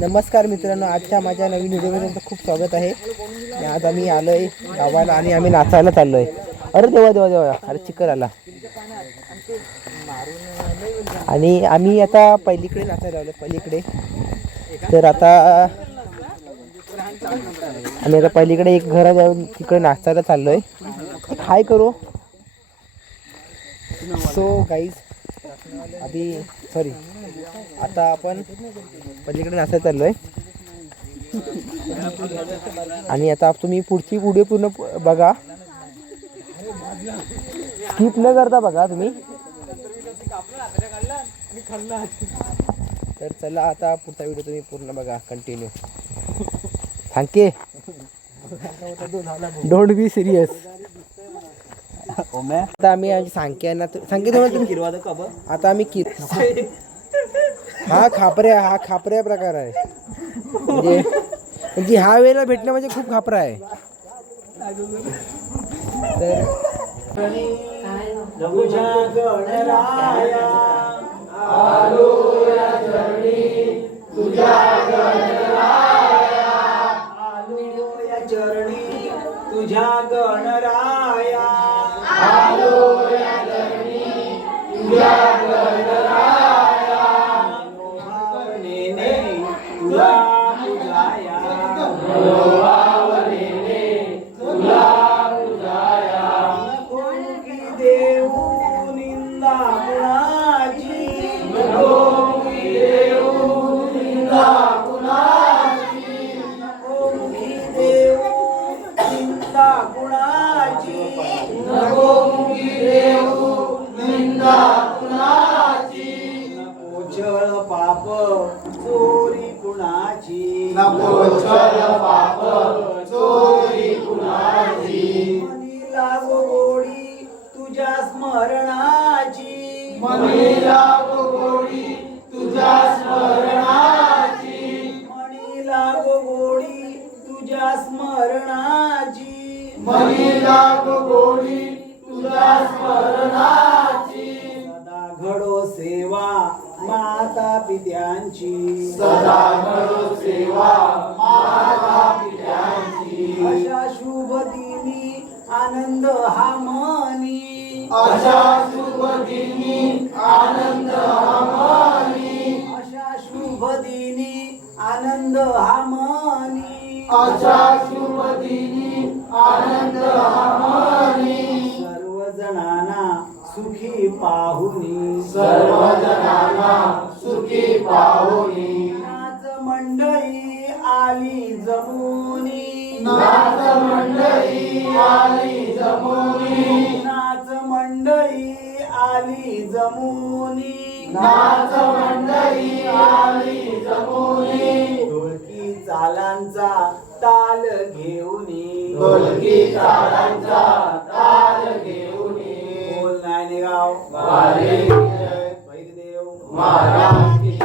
नमस्कार मित्रांनो आजच्या माझ्या नवीन व्हिडिओमध्ये तुमचं खूप स्वागत आहे. आणि आज आम्ही आलो आहे गावाला आणि आम्ही नाचायला आहे अरे देवा देवा देवा अरे चिकन आला. आणि आम्ही आता पहिलीकडे नाचायला आलो पहिलीकडे तर आता आम्ही आता पहिलीकडे एक घरा जाऊन तिकडे नाचायला चाललो आहे हाय करू. सो गाईज आधी सॉरी आता आपण पलीकडे नाचायला चाललोय. आणि आता तुम्ही पुढची व्हिडिओ पूर्ण बघा. स्किप न करता बघा तुम्ही. तर चला आता पुढचा व्हिडिओ तुम्ही पूर्ण बघा continue thank you don't be serious आता आम्ही आमची सांख्यांना सांगे तुम्हाला तुम्ही आता आम्ही कि हा खापऱ्या हा खापऱ्या प्रकार आहे. म्हणजे म्हणजे ह्या वेळेला भेटणं म्हणजे खूप खापरा आहे. तर चरणी तुझ्या मनी सर्व जणांना सुखी पाहुनी. नाच मंडळी आली जमुनी. नाच मंडळी आली जमुनी. ढोलकी चालांचा ताल घेऊनी ढोलकी चालांचा ताल घेऊनी बोल नायनेगाव. वैरदेव रानात